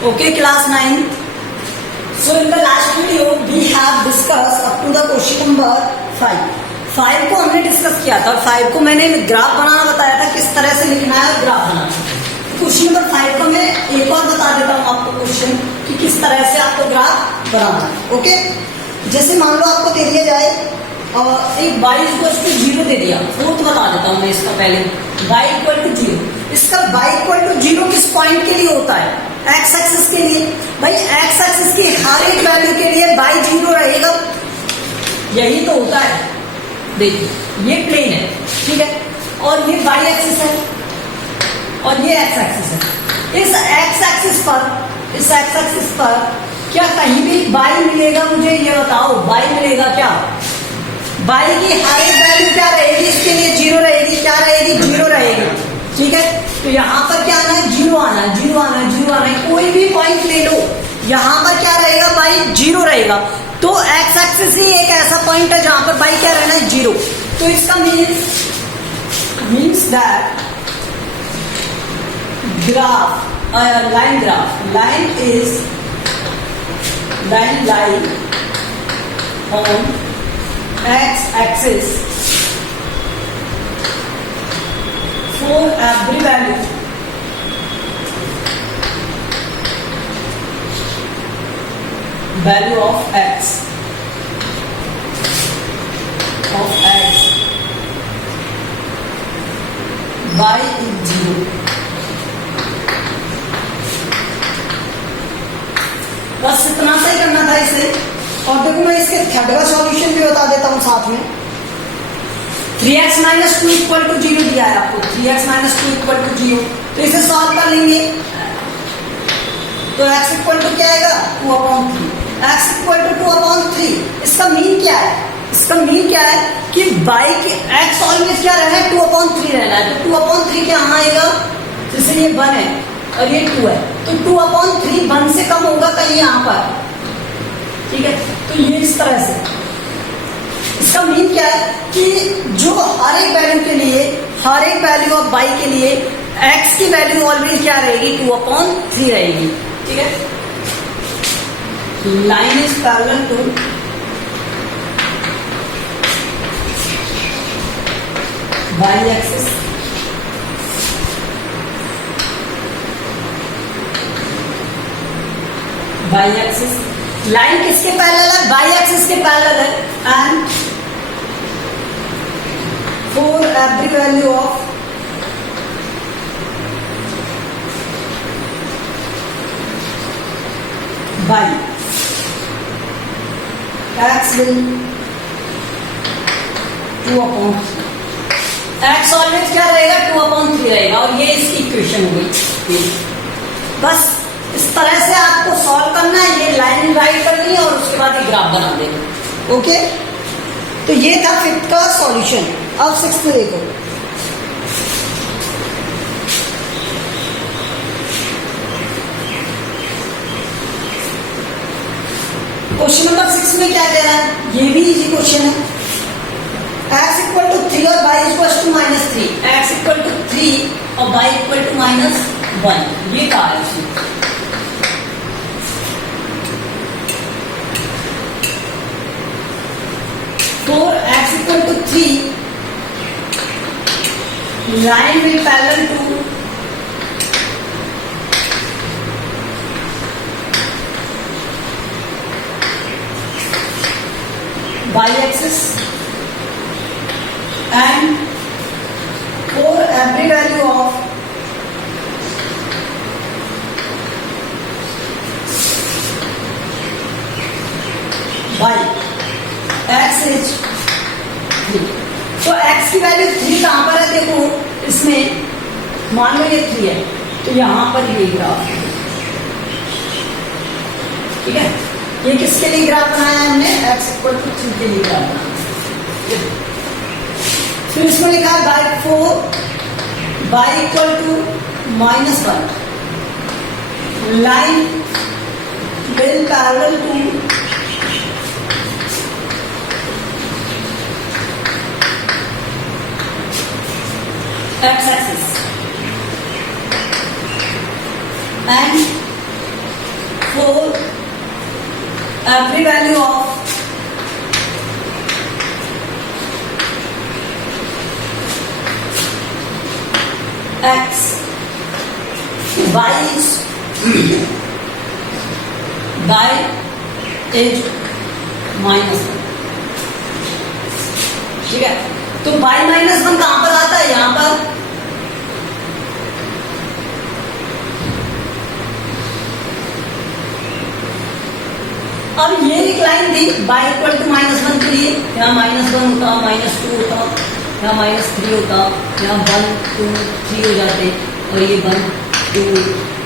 Okay, class 9. So in the last video we have discussed up to the question number 5. 5 को हमने discuss किया था। 5 को मैंने ग्राफ बनाना बताया था, किस तरह से लिखना है ग्राफ बनाना। क्वेश्चन नंबर 5 को मैं एक और बता देता हूँ आपको क्वेश्चन कि किस तरह से आपको ग्राफ बनाना है। ओके, जैसे मान लो आपको दे दिया जाए और एक y इक्वल टू 0 दे दिया। फोर्थ बता देता हूँ मैं इसका पहले, y इक्वल टू 0। इसका y इक्वल टू 0 किस पॉइंट के लिए होता है? एक्स एक्सिस के लिए। भाई एक्स एक्सिस की हर एक वैल्यू के लिए y 0 रहेगा, यही तो होता है। देखिए ये प्लेन है, ठीक है, और ये y एक्सिस है और ये x एक्सिस है। इस x एक्सिस पर क्या कहीं भी y मिलेगा? मुझे ये बताओ, y मिलेगा क्या? y की हर एक वैल्यू क्या रहेगी? इसके लिए 0 रहेगी। क्या रहेगी? 0 रहेगी, ठीक है। तो यहाँ पर क्या आना है? 0 आना है, 0 आना है, 0 आना है। कोई भी पॉइंट ले लो, यहाँ पर क्या रहेगा? y 0 रहेगा। तो x एक्सिस ही एक ऐसा पॉइंट है जहां पर y क्या रहना है? 0। तो इसका means that graph, line is line on x axis for every value of x y is 0। बस इतना सा ही करना था इसे। और देखो मैं इसके थर्ड का सॉल्यूशन भी बता देता हूं साथ में। 3x - 2 इक्वल टू 0 दिया है आपको, 3x - 2 इक्वल टू 0। तो इसे सॉल्व कर लेंगे तो x इक्वल टू क्या आएगा? 2/3। x equal to 2/3। इसका मीन क्या है? इसका मीन क्या है कि y की x ऑलवेज क्या रहना है? 2/3 रहना है। तो 2/3 क्या आएगा? जैसे ये 1 है और ये 2 है, तो 2/3 1 से कम होगा कहीं यहाँ पर, ठीक है। तो ये इस तरह से, इसका मीन क्या है कि जो हर एक वैल्यू के लिए, हर एक वैल्यू ऑफ y के लिए x की वैल्यू ऑलवेज क्या रहेगी? 2/3 रहेगी, ठीक है। Line is parallel to y axis line किसके पैरेलल है? y एक्सिस के पैरेलल है। And for every value of y x will 2/3। x always क्या रहेगा? 2/3 रहेगा। और ये इसकी इक्वेशन हो गई। बस इस तरह से आपको सॉल्व करना है, ये लाइन राइट करनी है और उसके बाद ये ग्राफ बना देना। ओके, तो ये था 5th का सॉल्यूशन। अब 6th देखो। क्वेश्चन नंबर 6 में क्या कह रहा है? ये भी इजी क्वेश्चन है। x इक्वल टू 3 और y equal to -3। x equal to 3 और y इक्वल टू -1। ये कहा है इसमें। For x equal to 3, line will parallel to y axis, and for every value of y, x is 3। तो x की value 3 कहां पर है? देखो इसमें मान लो ये 3 है, तो यहां पर ये ग्राफ है, ठीक है। ये किसके लिए ग्राफ बनाया है हमने? x इक्वल टू 3 के लिए ग्राफ बनाया। फिर इसमें लिखा है by 4 y equal to -1 line will parallel to x axis and for every value of x, y is y is minus one, ठीक है। तो y माइनस वन कहां पर आता है? यहां पर। अब ये एक लाइन थी y equal to minus one के लिए, यहाँ माइनस वन होता, माइनस टू होता, यहाँ माइनस थ्री होता, यहाँ वन टू थ्री हो जाते, और ये वन टू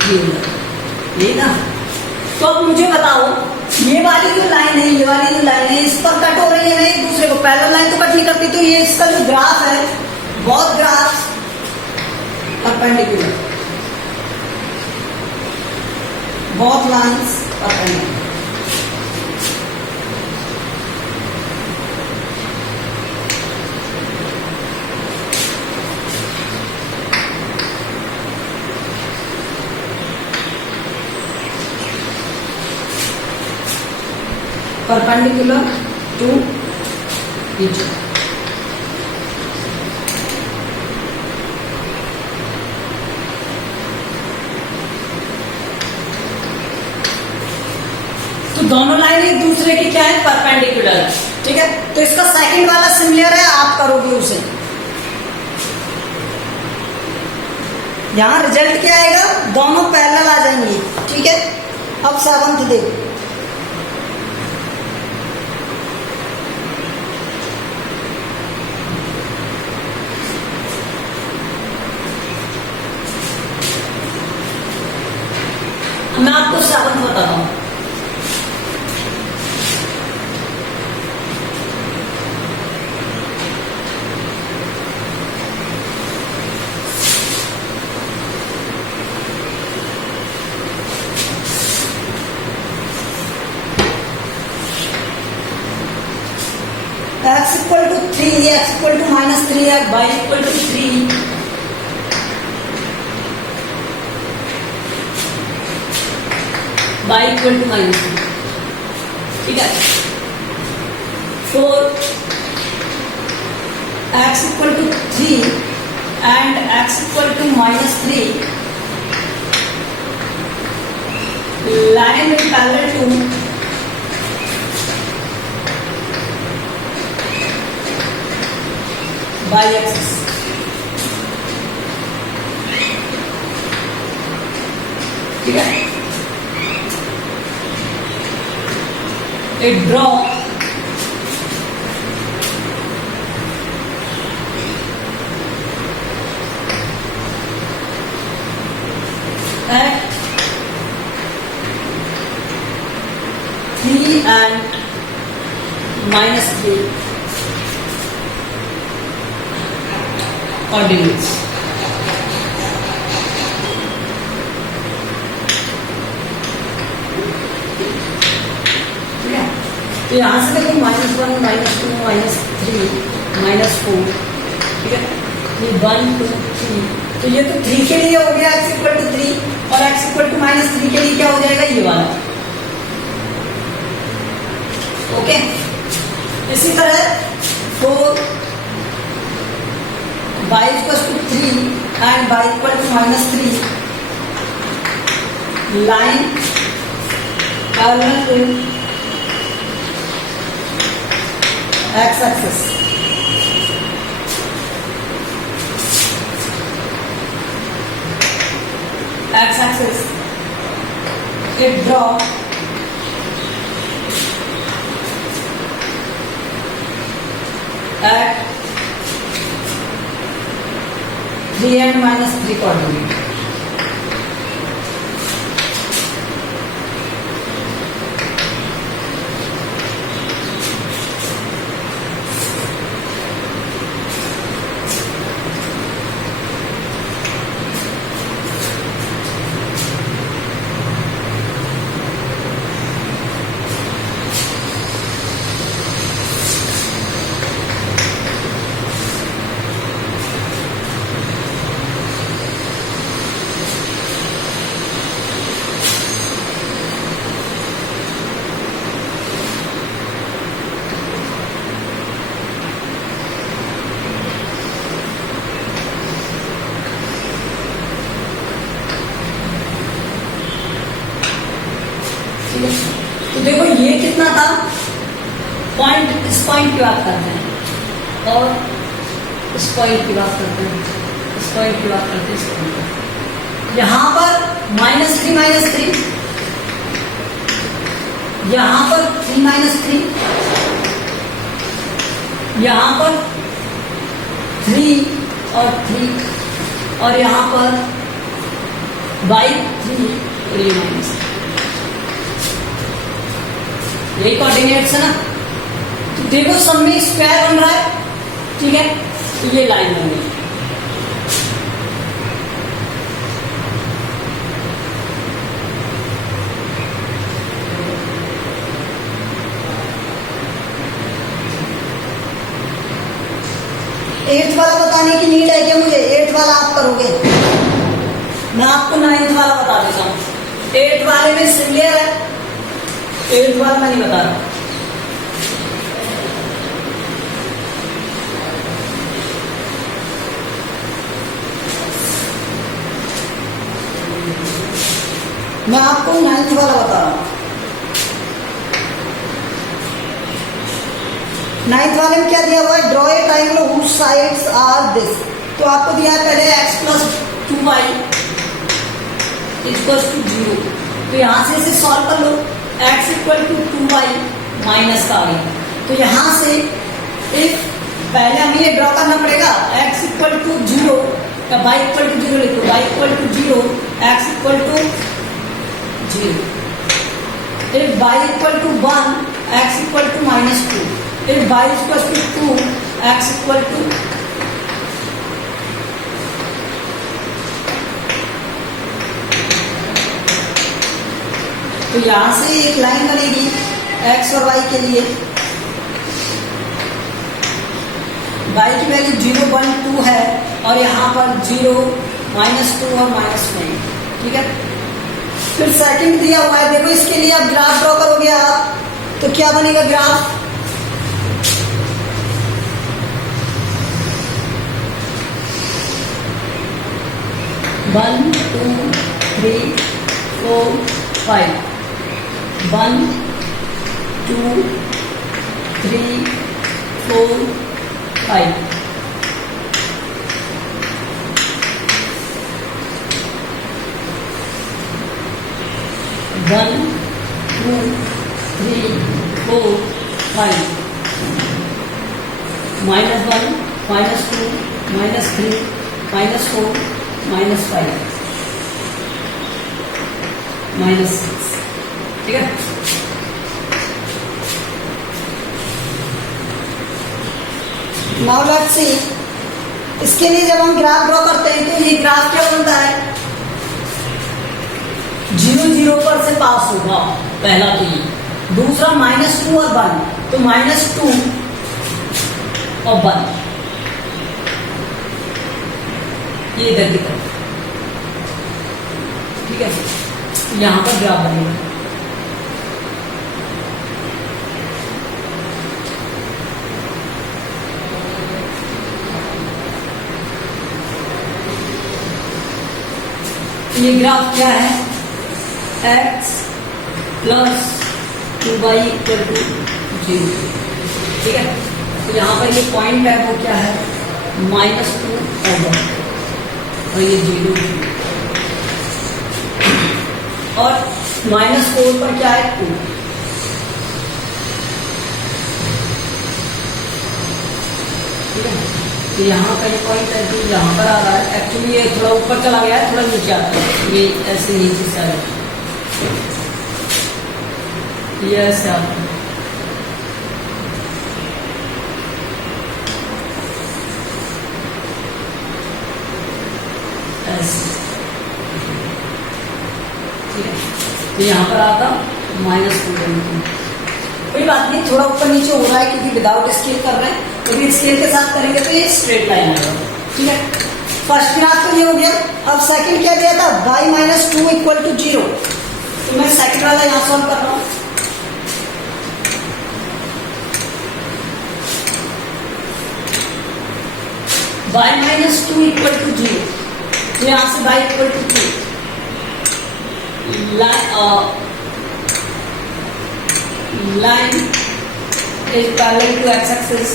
थ्री हो जाते, यही ना। तो अब मुझे बताओ, ये वाली जो लाइन है, ये वाली जो लाइन है, इस पर कट हो रही है ना एक दूसरे को, पैरेलल लाइन तो कट नहीं करती, तो ये इसका जो ग्राफ है, बहुत ग्राफ परपेंडिकुलर, बहुत lines perpendicular. perpendicular to each other. तो दोनों लाइन एक दूसरे की क्या है? परपेंडिकुलर है, ठीक है। तो इसका सेकंड वाला सिमिलर है, आप करोगे उसे। यहां रिजल्ट क्या आएगा? दोनों पैरेलल आ जाएंगे, ठीक है। अब सेवंथ देखो, मैं आपको सेवंथ बताता हूं। x equal to 3, x equal to -3 है, y equal to 3, y equal to -3, ठीक है। 4 x equal to 3 and x equal to -3, line parallel to y axis, ठीक है। It draw at 3 and -3 coordinates. तो यहां से देखो -1, -2, -3, -4, ठीक है। ये 1, 2, 3, तो ये तो 3 के लिए हो गया x इक्वल टू 3, और x इक्वल टू -3 के लिए क्या हो जाएगा? ये वाला, ओके। इसी तरह 4 y equal to 3 and y equal to -3, line parallel to x axis, it draw at 3 and -3 coordinate. ठीक है, तो देखो ये कितना था पॉइंट, इस पॉइंट की बात करते हैं और इस पॉइंट की बात करते हैं, इस पॉइंट की बात करते हैं, इस पॉइंट की। यहां पर -3 -3, यहां पर 3 -3, यहां पर 3 और 3, और यहां पर -3 और ये -3, यही कोऑर्डिनेट्स है ना। तो देखो सब में स्क्वायर बन रहा है, ठीक है, तो ये लाइन बन गई। एट्थ वाला बताने की नीड है क्या मुझे? एट्थ वाला आप करोगे, मैं आपको 9th वाला बता देता हूँ। 8th वाले में सिमिलर है, 8th वाला मैं नहीं बता रहा। मैं आपको 9th वाला बता रहा हूँ। 9th वाले में क्या दिया हुआ है? Draw a triangle whose sides are this. तो आपको दिया है पहले x + 2y = 0। तो यहां से इसे सॉल्व कर लो, x = 2y माइनस का आ गया। तो यहां से इफ पहले हमें ये ड्रॉ करना पड़ेगा, x = 0 या y = 0 लिखो, y = 0, x = 0। if y = 1, x = -2, if y = 2, x = तो यहां से एक लाइन बनेगी x और y के लिए, y की वैल्यू 0 1 2 है और यहाँ पर 0 -2 और -9, ठीक है। फिर सेकंड दिया हुआ है, देखो इसके लिए आप ग्राफ ड्रॉ करोगे आप, तो क्या बनेगा ग्राफ? वन 2 3 4 5, 1 2 3 4 5, -1 2 3 4 5, -1 -2 -3 -4 -5 -6, ठीक है। नाउ लेट्स सी, इसके लिए जब हम ग्राफ ड्रॉ करते हैं तो ये ग्राफ क्या बनता है? 0 0 पर से पास होगा पहला, तो ये दूसरा -2 और 1, तो -2 और 1 ये इधर की तरफ, ठीक है। यहां पर ग्राफ बनेगा, ये ग्राफ क्या है? x + 2y = 0, ठीक है। तो यहाँ पर ये पॉइंट है वो क्या है? -2 और 1, और ये 0 और -4 पर क्या है? 2, ठीक है। तो यहाँ का ये पॉइंट है कि यहाँ पर आ रहा है, एक्चुअली ये थोड़ा ऊपर चला गया है, थोड़ा नीचे आता है, ये ऐसे नीचे से आ रहा है, ये ऐसे आता है, ऐसे, ठीक है। तो यहाँ पर आता -2, कोई बात नहीं, थोड़ा ऊपर नीचे हो रहा है क्योंकि विदाउट स्केल कर रहे हैं, यदि स्केल के साथ करेंगे तो ये स्ट्रेट लाइन आएगा, ठीक है। फर्स्ट ग्राफ तो ये हो गया। अब सेकंड क्या दिया था? y - 2 = 0। तो मैं सेकंड वाला यहां सॉल्व कर रहा हूं। y - 2 = 0, तो यहां से y = 2, line is parallel to x-axis.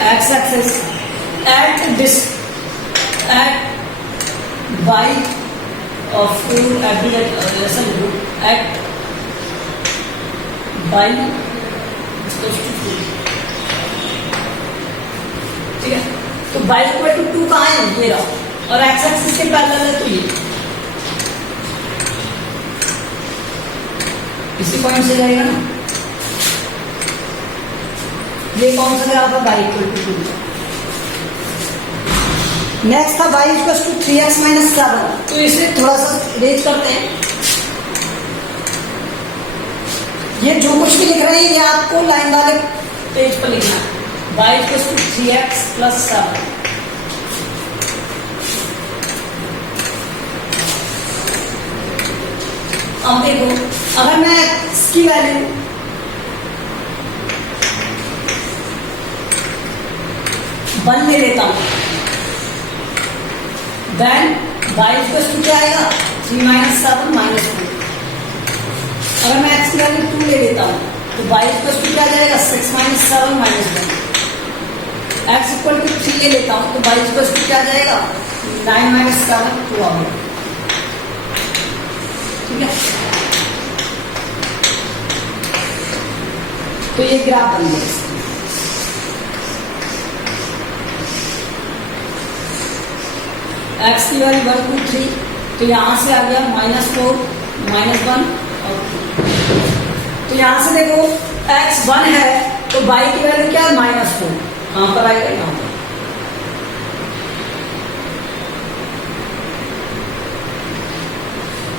X-axis at y of 4 at the lesson group at y is equal to 2. ठीक है, तो y इक्वल टू 2 कहाँ है? ये रहा, और एक्स एक्सिस के पैरेलल है तो ये इसी पॉइंट से जाएगा ना। ये कौन सा ग्राफ है? y equal to 2। नेक्स्ट था y equal to 3x minus 7। तो इसे थोड़ा सा रेज करते हैं। ये जो कुछ भी लिख रहे हैं ये आपको लाइन वाले पेज पर लिखना है। y equal to 3x plus 7। अब देखो, अगर मैं x की वैल्यू वन ले लेता हूं, देन y इक्वल टू क्या आएगा? 3 माइनस 7 माइनस 2। अगर मैं x की वैल्यू 2 ले लेता हूं तो y इक्वल टू क्या जाएगा? 6 minus 7 minus 1। x equal to 3 ले लेता हूं तो y इक्वल टू क्या जाएगा? 9 माइनस 7 2 आ गया। ठीक है, तो ये ग्राफ बन गया। x की वैल्यू 1 2 3, तो यहां से आ गया -4 -1 और 2। तो यहां से देखो x 1 है तो y की वैल्यू क्या है? -4। कहां पर आएगा? यहां पर।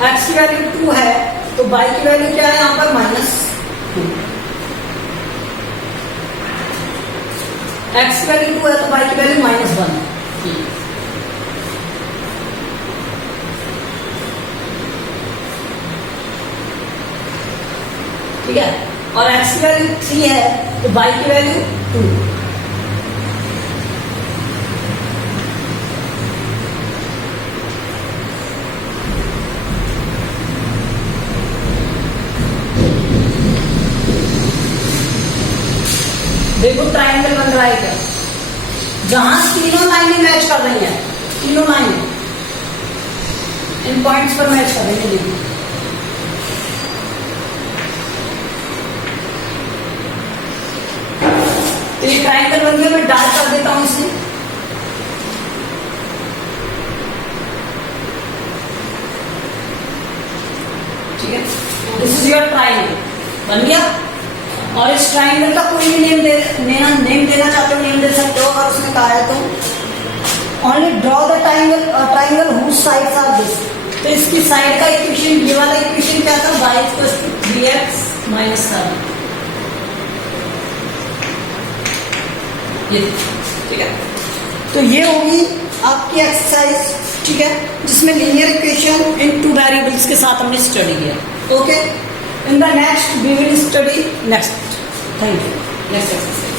x की वैल्यू 2 है तो y की वैल्यू क्या है? यहां पर -2। x की वैल्यू 2 है तो y की वैल्यू -1। ठीक है, और x की वैल्यू 3 है तो y की वैल्यू 2। देखो ट्रायंगल बन रहा है क्या? जहां तीनों लाइनें मैच कर रही हैं, तीनों लाइनें इन पॉइंट्स पर मैच कर रही हैं। देखो तो ये ट्रायंगल बन गया। मैं डार्क कर देता हूं इसे। ठीक है, दिस इज योर ट्रायंगल बन गया। और इस ट्रायंगल का कोई भी नेम देना चाहते हो नेम दे सकते हो। अगर उसने कहा है तो only draw the triangle whose sides are this. तो इसकी साइड का इक्वेशन, ये वाला इक्वेशन क्या था? y equal to 3x minus 7। ये ठीक है, तो ये होगी आपकी एक्सरसाइज। ठीक है, जिसमें लीनियर इक्वेशन इन 2 वेरिएबल्स के साथ हमने स्टडी किया। Okay, in the next we will study next. Thank you. Next exercise.